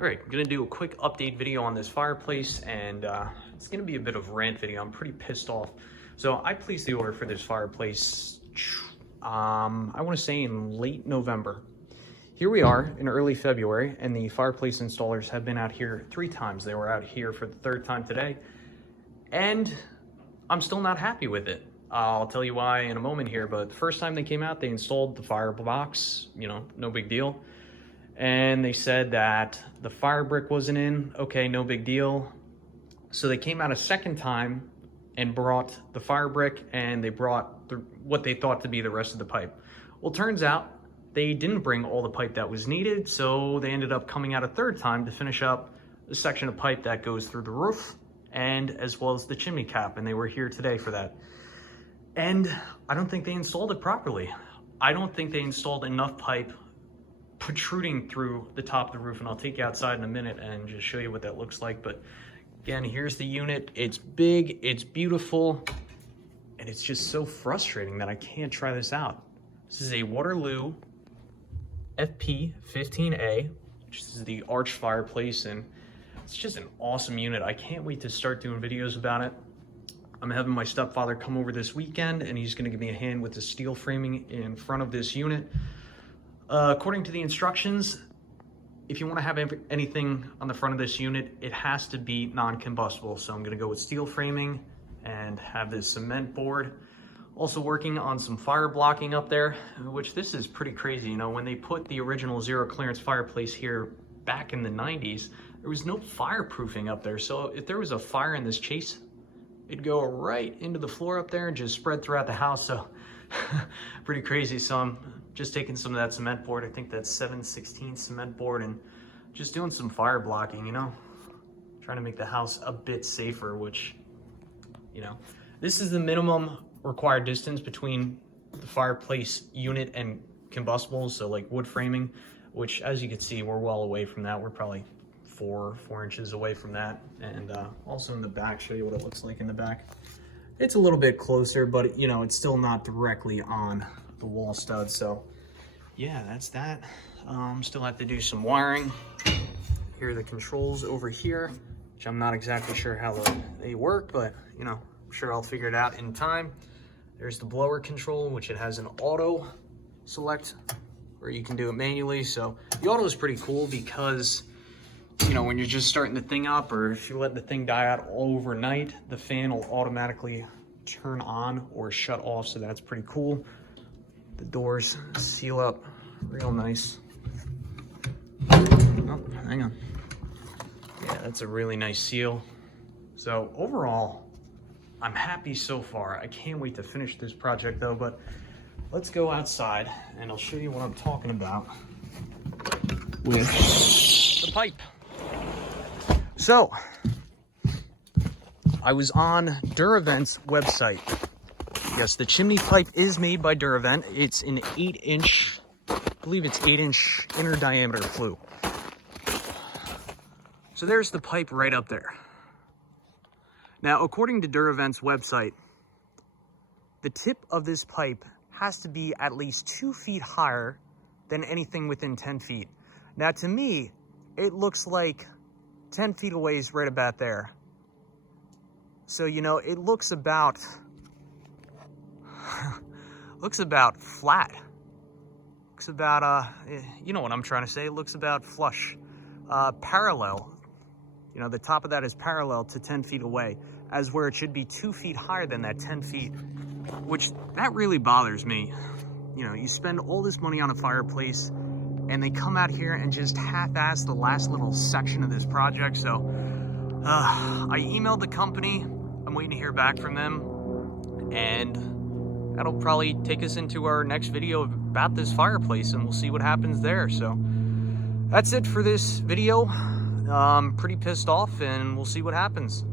All right, I'm gonna do a quick update video on this fireplace, and it's gonna be a bit of a rant video. I'm pretty pissed off. So I placed the order for this fireplace, I wanna say in late November. Here we are in early February, and the fireplace installers have been out here 3 times. They were out here for the 3rd time today, and I'm still not happy with it. I'll tell you why in a moment here, but the first time they came out, they installed the firebox, no big deal. And they said that the fire brick wasn't in. Okay, no big deal. So they came out a second time and brought the fire brick, and they brought what they thought to be the rest of the pipe. Well, turns out they didn't bring all the pipe that was needed, so they ended up coming out a 3rd time to finish up the section of pipe that goes through the roof and as well as the chimney cap, and they were here today for that. And I don't think they installed it properly. I don't think they installed enough pipe protruding through the top of the roof, and I'll take you outside in a minute and just show you what that looks like. But again, here's the unit. It's big, it's beautiful, and it's just so frustrating that I can't try this out. This is a Waterloo FP15A, which is the arch fireplace, and it's just an awesome unit. I can't wait to start doing videos about it. I'm having my stepfather come over this weekend, and he's gonna give me a hand with the steel framing in front of this unit. According to the instructions, if you want to have anything on the front of this unit, it has to be non-combustible. So I'm going to go with steel framing and have this cement board. Also working on some fire blocking up there, which this is pretty crazy. When they put the original zero clearance fireplace here back in the 90s, there was no fireproofing up there. So if there was a fire in this chase, it'd go right into the floor up there and just spread throughout the house. So pretty crazy. So I'm just taking some of that cement board. I think that's 7/16 cement board, and just doing some fire blocking, trying to make the house a bit safer, which, this is the minimum required distance between the fireplace unit and combustibles. So like wood framing, which as you can see, we're well away from that. We're probably 4 inches away from that. And also in the back, show you what it looks like in the back. It's a little bit closer, but it's still not directly on the wall stud. So yeah, that's that. Still have to do some wiring. Here are the controls over here, which I'm not exactly sure how they work, but I'm sure I'll figure it out in time. There's the blower control, which it has an auto select where you can do it manually. So the auto is pretty cool because when you're just starting the thing up, or if you let the thing die out overnight, the fan will automatically turn on or shut off. So that's pretty cool. The doors seal up real nice. Oh, hang on. Yeah, that's a really nice seal. So overall, I'm happy so far. I can't wait to finish this project though, but let's go outside and I'll show you what I'm talking about with the pipe. So, I was on Duravent's website. Yes, the chimney pipe is made by Duravent. It's an 8-inch, I believe it's 8-inch inner diameter flue. So there's the pipe right up there. Now, according to Duravent's website, the tip of this pipe has to be at least 2 feet higher than anything within 10 feet. Now, to me, it looks like 10 feet away is right about there. So, it looks about flat. Looks about, you know what I'm trying to say. It looks about flush, parallel. The top of that is parallel to 10 feet away, as where it should be 2 feet higher than that 10 feet, which that really bothers me. You spend all this money on a fireplace, and they come out here and just half-ass the last little section of this project. So I emailed the company. I'm waiting to hear back from them, and that'll probably take us into our next video about this fireplace, and we'll see what happens there. So that's it for this video. I'm pretty pissed off, and we'll see what happens.